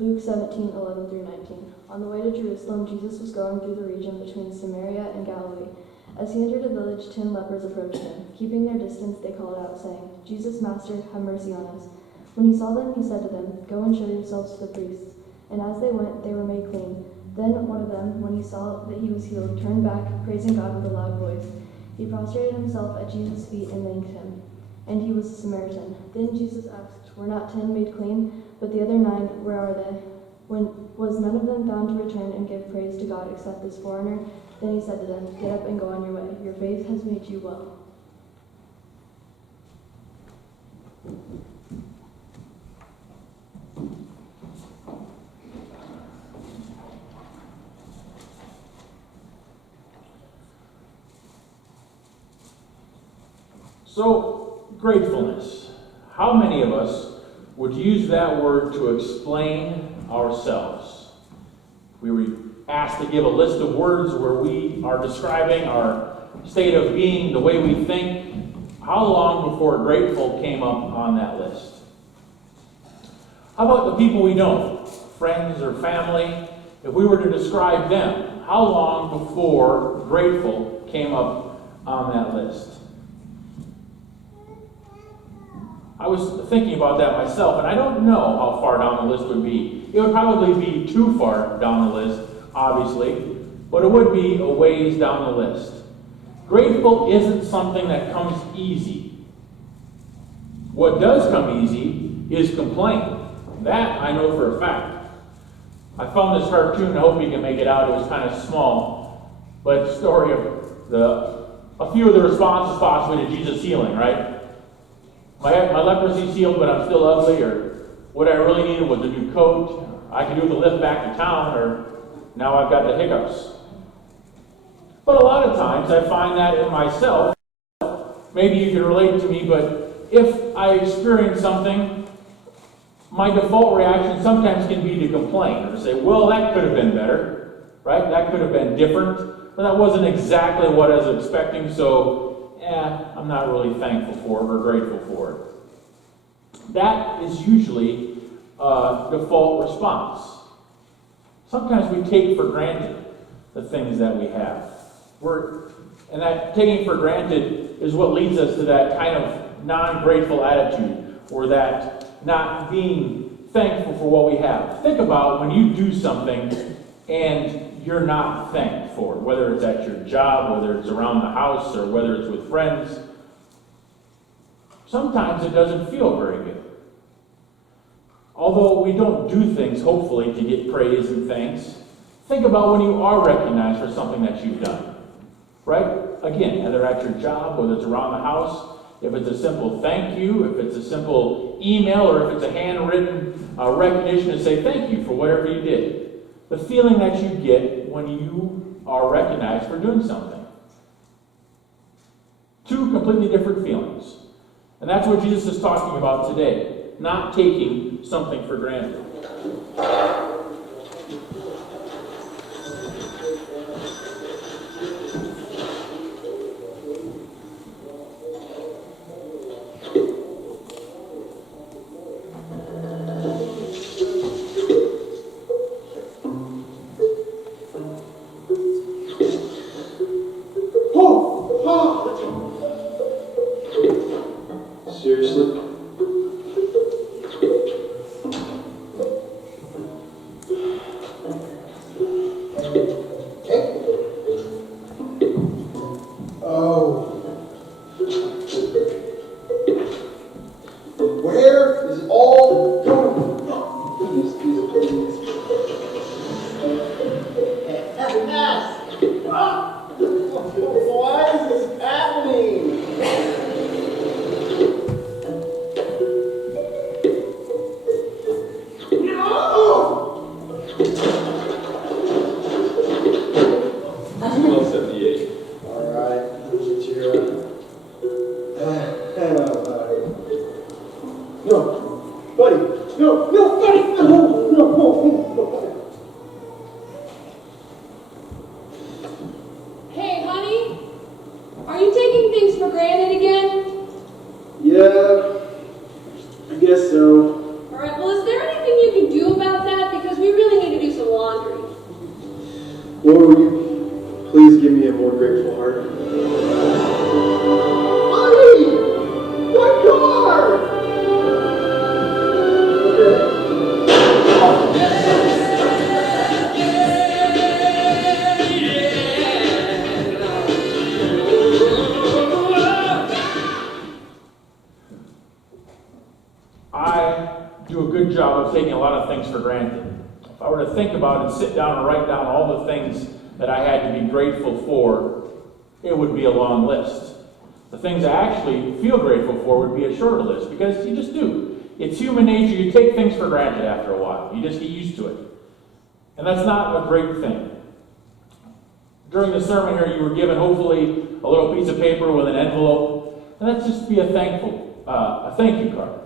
Luke 17:11 through 19. On the way to Jerusalem, Jesus was going through the region between Samaria and Galilee. As he entered a village, 10 lepers approached him. Keeping their distance, they called out, saying, "Jesus, Master, have mercy on us." When he saw them, he said to them, "Go and show yourselves to the priests." And as they went, they were made clean. Then one of them, when he saw that he was healed, turned back, praising God with a loud voice. He prostrated himself at Jesus' feet and thanked him. And he was a Samaritan. Then Jesus asked, "Were not 10 made clean? But the other 9, where are they? Was none of them found to return and give praise to God except this foreigner?" Then he said to them, "Get up and go on your way. Your faith has made you well." So, gratefulness. How many of us would use that word to explain ourselves? We were asked to give a list of words where we are describing our state of being, the way we think. How long before grateful came up on that list? How about the people we know, friends or family? If we were to describe them, how long before grateful came up on that list? I was thinking about that myself, and I don't know how far down the list would be. It would probably be too far down the list, obviously, but it would be a ways down the list. Grateful isn't something that comes easy. What does come easy is complaint. That I know for a fact. I found this cartoon, I hope you can make it out, it was kind of small, but it's a story of a few of the responses possibly to Jesus' healing, right? My leprosy's healed, but I'm still ugly, or what I really needed was a new coat. I could do the lift back to town, or now I've got the hiccups. But a lot of times I find that in myself. Maybe you can relate to me, but if I experience something, my default reaction sometimes can be to complain, or to say, well, that could have been better, right? That could have been different, but that wasn't exactly what I was expecting, so I'm not really thankful for it or grateful for it. That is usually a default response. Sometimes we take for granted the things that we have. And that taking for granted is what leads us to that kind of non-grateful attitude, or that not being thankful for what we have. Think about when you do something and you're not thanked for it, whether it's at your job, whether it's around the house, or whether it's with friends. Sometimes it doesn't feel very good. Although we don't do things, hopefully, to get praise and thanks, think about when you are recognized for something that you've done. Right? Again, whether at your job, whether it's around the house, if it's a simple thank you, if it's a simple email, or if it's a handwritten recognition to say thank you for whatever you did. The feeling that you get when you are recognized for doing something. Two completely different feelings. And that's what Jesus is talking about today. Not taking something for granted. Seriously? Oh. Where is it all going? Please, please, please. Why is this happening? Hey, honey, are you taking things for granted again? Yeah, I guess so. All right, well, is there anything you can do about that? Lord, will you please give me a more grateful heart? Honey! My car! I do a good job of taking a lot of things for granted. If I were to think about and sit down and write down all the things that I had to be grateful for, it would be a long list. The things I actually feel grateful for would be a shorter list, because you just do. It's human nature. You take things for granted after a while. You just get used to it. And that's not a great thing. During the sermon here, you were given, hopefully, a little piece of paper with an envelope. And let's just be a thank you card.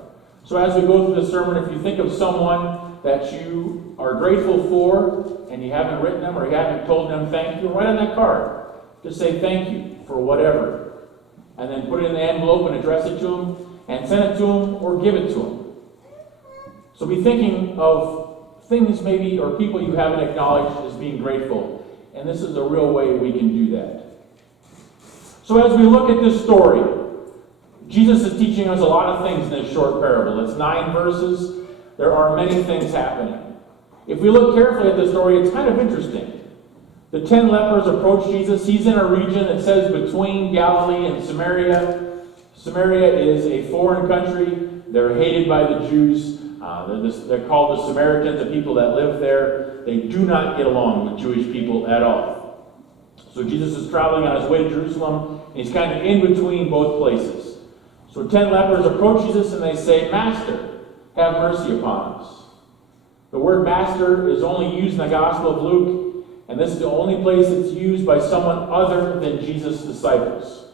So as we go through the sermon, if you think of someone that you are grateful for, and you haven't written them or you haven't told them thank you, write on that card. Just say thank you for whatever. And then put it in the envelope and address it to them, and send it to them or give it to them. So be thinking of things maybe or people you haven't acknowledged as being grateful. And this is a real way we can do that. So as we look at this story, Jesus is teaching us a lot of things in this short parable. It's 9 verses. There are many things happening. If we look carefully at the story, it's kind of interesting. The 10 lepers approach Jesus. He's in a region that says between Galilee and Samaria. Samaria is a foreign country. They're hated by the Jews. They're called the Samaritans, the people that live there. They do not get along with Jewish people at all. So Jesus is traveling on his way to Jerusalem, and he's kind of in between both places. So 10 lepers approach Jesus and they say, "Master, have mercy upon us." The word master is only used in the Gospel of Luke, and this is the only place it's used by someone other than Jesus' disciples.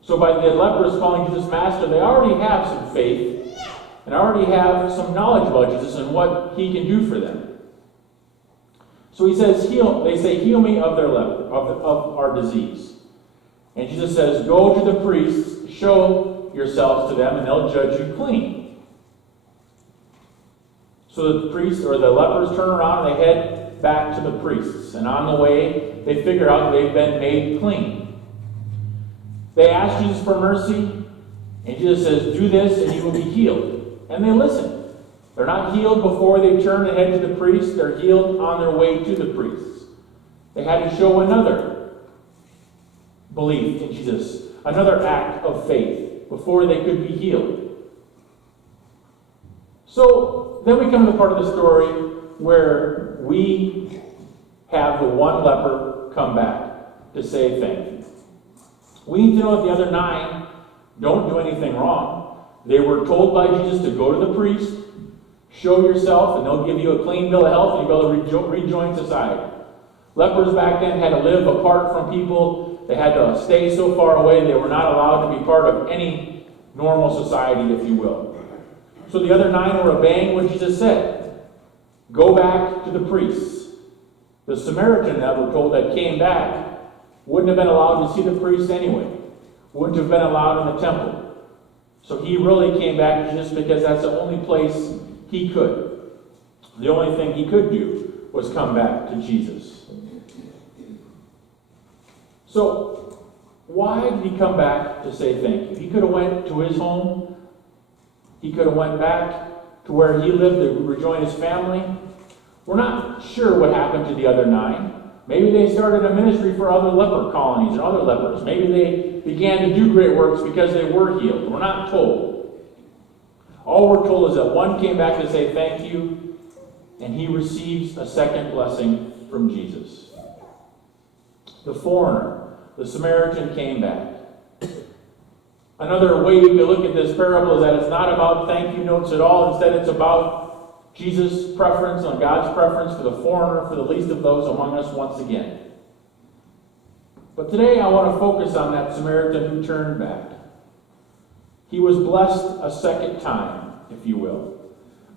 So by the lepers calling Jesus master, they already have some faith and already have some knowledge about Jesus and what he can do for them. So he says, they say, "Heal me of their leper, of our disease." And Jesus says, "Go to the priests, show yourselves to them, and they'll judge you clean." So the priests or the lepers turn around and they head back to the priests. And on the way, they figure out they've been made clean. They ask Jesus for mercy, and Jesus says, "Do this and you will be healed." And they listen. They're not healed before they turn and head to the priest. They're healed on their way to the priests. They had to show another belief in Jesus, another act of faith before they could be healed. So then we come to the part of the story where we have the one leper come back to say thank you. We need to know that the other 9 don't do anything wrong. They were told by Jesus to go to the priest, show yourself, and they'll give you a clean bill of health, and you'll be able to rejoin society. Lepers back then had to live apart from people. They had to stay so far away they were not allowed to be part of any normal society, if you will. So the other 9 were obeying what Jesus said. Go back to the priests. The Samaritan that we're told that came back wouldn't have been allowed to see the priests anyway. Wouldn't have been allowed in the temple. So he really came back just because that's the only place he could. The only thing he could do was come back to Jesus. So, why did he come back to say thank you? He could have went to his home. He could have went back to where he lived to rejoin his family. We're not sure what happened to the other 9. Maybe they started a ministry for other leper colonies and other lepers. Maybe they began to do great works because they were healed. We're not told. All we're told is that one came back to say thank you, and he receives a second blessing from Jesus. The foreigner, the Samaritan, came back. Another way you can look at this parable is that it's not about thank you notes at all. Instead, it's about Jesus' preference and God's preference for the foreigner, for the least of those among us once again. But today I want to focus on that Samaritan who turned back. He was blessed a second time, if you will.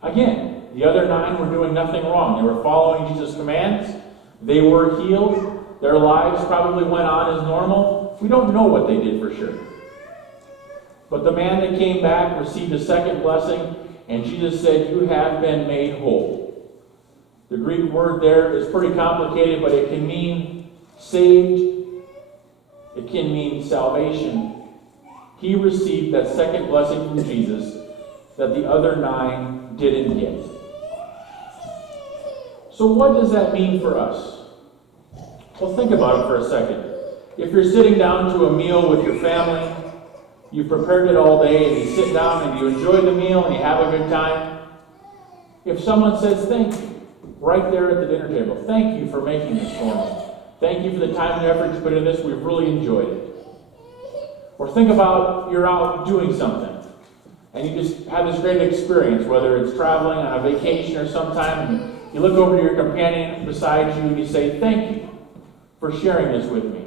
Again, the other 9 were doing nothing wrong. They were following Jesus' commands. They were healed. Their lives probably went on as normal. We don't know what they did for sure. But the man that came back received a second blessing, and Jesus said, "You have been made whole." The Greek word there is pretty complicated, but it can mean saved. It can mean salvation. He received that second blessing from Jesus that the other 9 didn't get. So what does that mean for us? Well, think about it for a second. If you're sitting down to a meal with your family, you've prepared it all day, and you sit down and you enjoy the meal and you have a good time, if someone says thank you, right there at the dinner table, thank you for making this for me. Thank you for the time and effort you put in this. We've really enjoyed it. Or think about you're out doing something, and you just have this great experience, whether it's traveling on a vacation or sometime, and you look over to your companion beside you and you say, thank you for sharing this with me.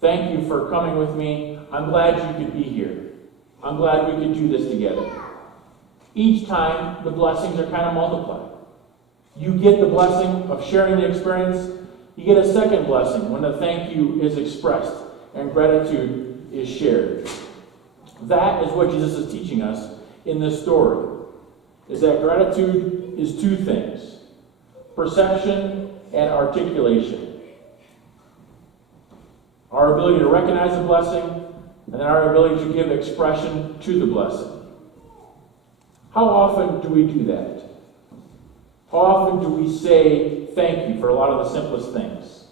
Thank you for coming with me. I'm glad you could be here. I'm glad we could do this together. Each time, the blessings are kind of multiplied. You get the blessing of sharing the experience. You get a second blessing when the thank you is expressed and gratitude is shared. That is what Jesus is teaching us in this story, is that gratitude is 2 things: perception and articulation. Our ability to recognize the blessing, and then our ability to give expression to the blessing. How often do we do that? How often do we say thank you for a lot of the simplest things?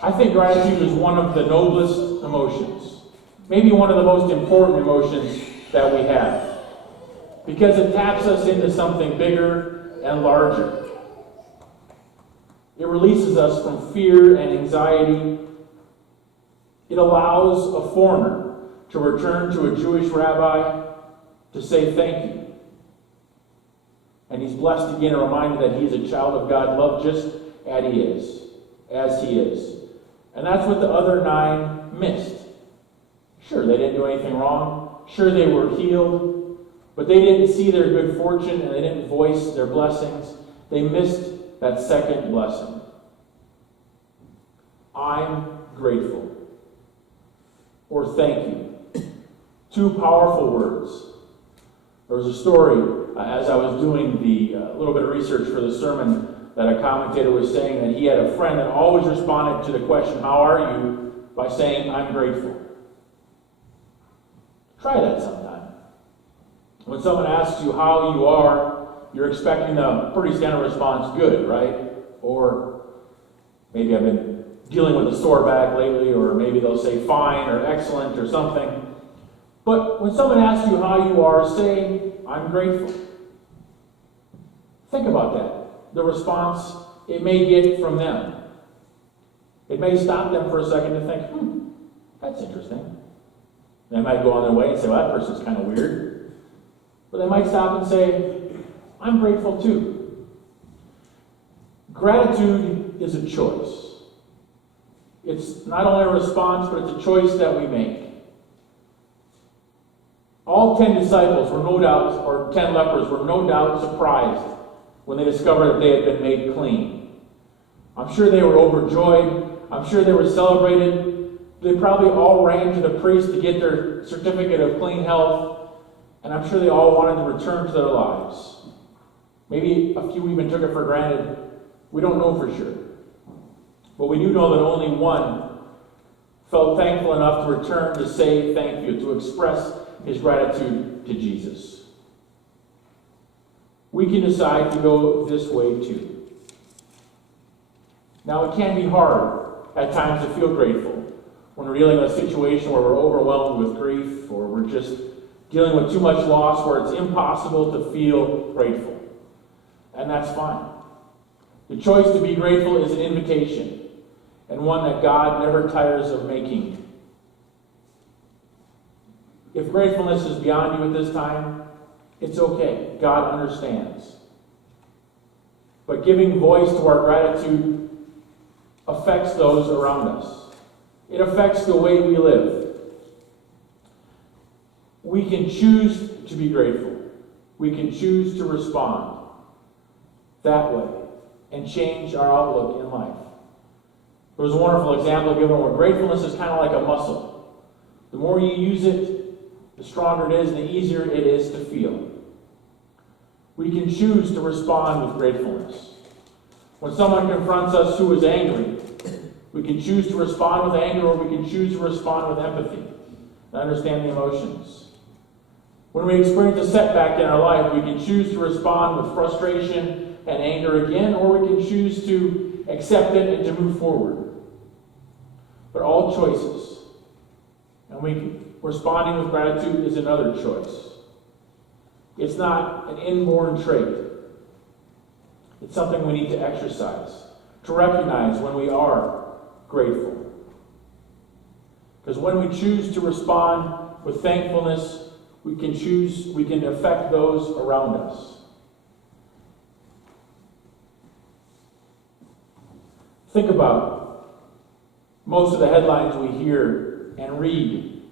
I think gratitude is one of the noblest emotions. Maybe one of the most important emotions that we have. Because it taps us into something bigger and larger. It releases us from fear and anxiety. It allows a foreigner to return to a Jewish rabbi to say thank you. And he's blessed again and reminded that he's a child of God, loved just as he is. And that's what the other 9 missed. Sure, they didn't do anything wrong. Sure, they were healed. But they didn't see their good fortune, and they didn't voice their blessings. They missed that second blessing. I'm grateful. Or thank you. 2 powerful words. There was a story as I was doing the little bit of research for the sermon that a commentator was saying that he had a friend that always responded to the question, how are you, by saying, I'm grateful. Try that sometime. When someone asks you how you are, you're expecting a pretty standard response, good, right? Or maybe I've been dealing with a sore back lately, or maybe they'll say fine or excellent or something. But when someone asks you how you are, say, I'm grateful. Think about that. The response it may get from them. It may stop them for a second to think, that's interesting. They might go on their way and say, well, that person's kind of weird. But they might stop and say, I'm grateful too. Gratitude is a choice. It's not only a response, but it's a choice that we make. All 10 disciples were no doubt, or 10 lepers were no doubt surprised when they discovered that they had been made clean. I'm sure they were overjoyed. I'm sure they were celebrated. They probably all ran to the priest to get their certificate of clean health, and I'm sure they all wanted to return to their lives. Maybe a few even took it for granted. We don't know for sure. But we do know that only one felt thankful enough to return to say thank you, to express his gratitude to Jesus. We can decide to go this way too. Now, it can be hard at times to feel grateful when we're dealing with a situation where we're overwhelmed with grief, or we're just dealing with too much loss where it's impossible to feel grateful. And that's fine. The choice to be grateful is an invitation, and one that God never tires of making. If gratefulness is beyond you at this time, it's okay. God understands. But giving voice to our gratitude affects those around us. It affects the way we live. We can choose to be grateful. We can choose to respond that way and change our outlook in life. There was a wonderful example given where gratefulness is kind of like a muscle. The more you use it, the stronger it is and the easier it is to feel. We can choose to respond with gratefulness. When someone confronts us who is angry, we can choose to respond with anger, or we can choose to respond with empathy and understand the emotions. When we experience a setback in our life, we can choose to respond with frustration and anger again, or we can choose to accept it and to move forward. They're all choices. And responding with gratitude is another choice. It's not an inborn trait. It's something we need to exercise, to recognize when we are grateful. Because when we choose to respond with thankfulness, we can affect those around us. Think about most of the headlines we hear and read.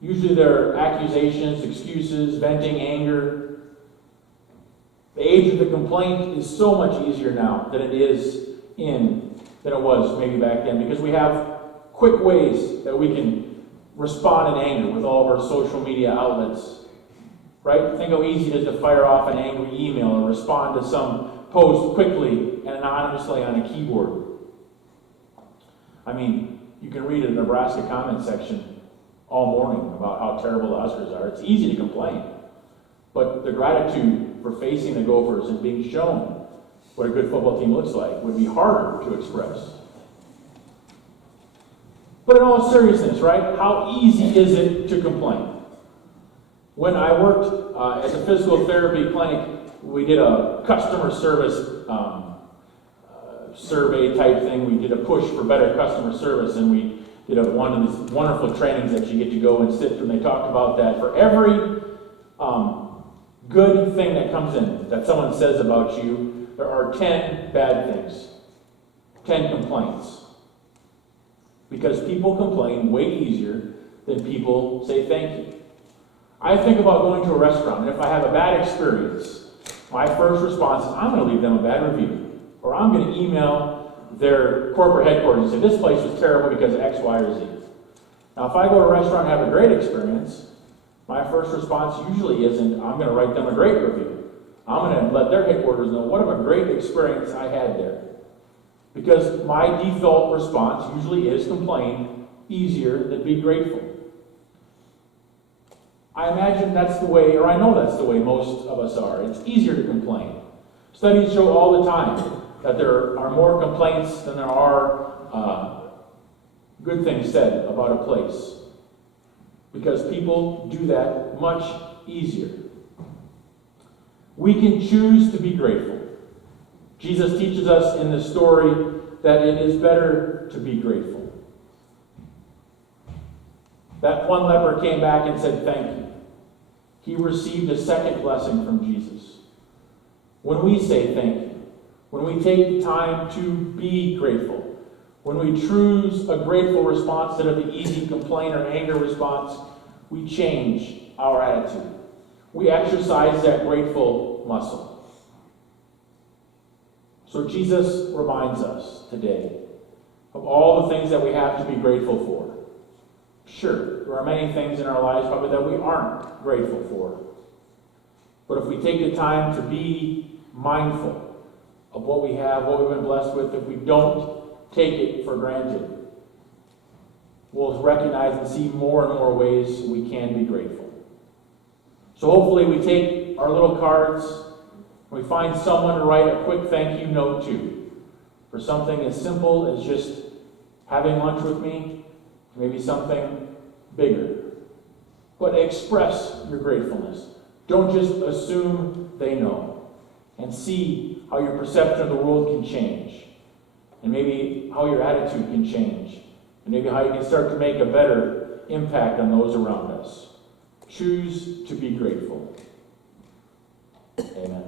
Usually they're accusations, excuses, venting anger. The age of the complaint is so much easier now than it was maybe back then, because we have quick ways that we can respond in anger with all of our social media outlets. Right? Think how easy it is to fire off an angry email or respond to some post quickly and anonymously on a keyboard. I mean, you can read a Nebraska comment section all morning about how terrible the Huskers are. It's easy to complain. But the gratitude for facing the Gophers and being shown what a good football team looks like would be harder to express. But in all seriousness, right, how easy is it to complain? When I worked at the physical therapy clinic, we did a customer service survey type thing. We did a push for better customer service, and we did one of these wonderful trainings that you get to go and sit through, and they talked about that. For every good thing that comes in, that someone says about you, there are 10 bad things, 10 complaints. Because people complain way easier than people say thank you. I think about going to a restaurant, and if I have a bad experience, my first response is, I'm going to leave them a bad review. Or I'm going to email their corporate headquarters and say, this place was terrible because of X, Y, or Z. Now, if I go to a restaurant and have a great experience, my first response usually isn't, I'm going to write them a great review. I'm going to let their headquarters know what a great experience I had there. Because my default response usually is complain easier than be grateful. I imagine that's the way, or I know that's the way most of us are. It's easier to complain. Studies show all the time that there are more complaints than there are good things said about a place. Because people do that much easier. We can choose to be grateful. Jesus teaches us in the story that it is better to be grateful. That one leper came back and said, thank you. He received a second blessing from Jesus. When we say thank you, when we take time to be grateful, when we choose a grateful response instead of the easy complaint or anger response, we change our attitude. We exercise that grateful muscle. So Jesus reminds us today of all the things that we have to be grateful for. Sure, there are many things in our lives probably that we aren't grateful for. But if we take the time to be mindful of what we have, what we've been blessed with, if we don't take it for granted, we'll recognize and see more and more ways we can be grateful. So hopefully we take our little cards, we find someone to write a quick thank you note to, for something as simple as just having lunch with me, maybe something bigger. But express your gratefulness. Don't just assume they know. And see how your perception of the world can change. And maybe how your attitude can change. And maybe how you can start to make a better impact on those around us. Choose to be grateful. Amen.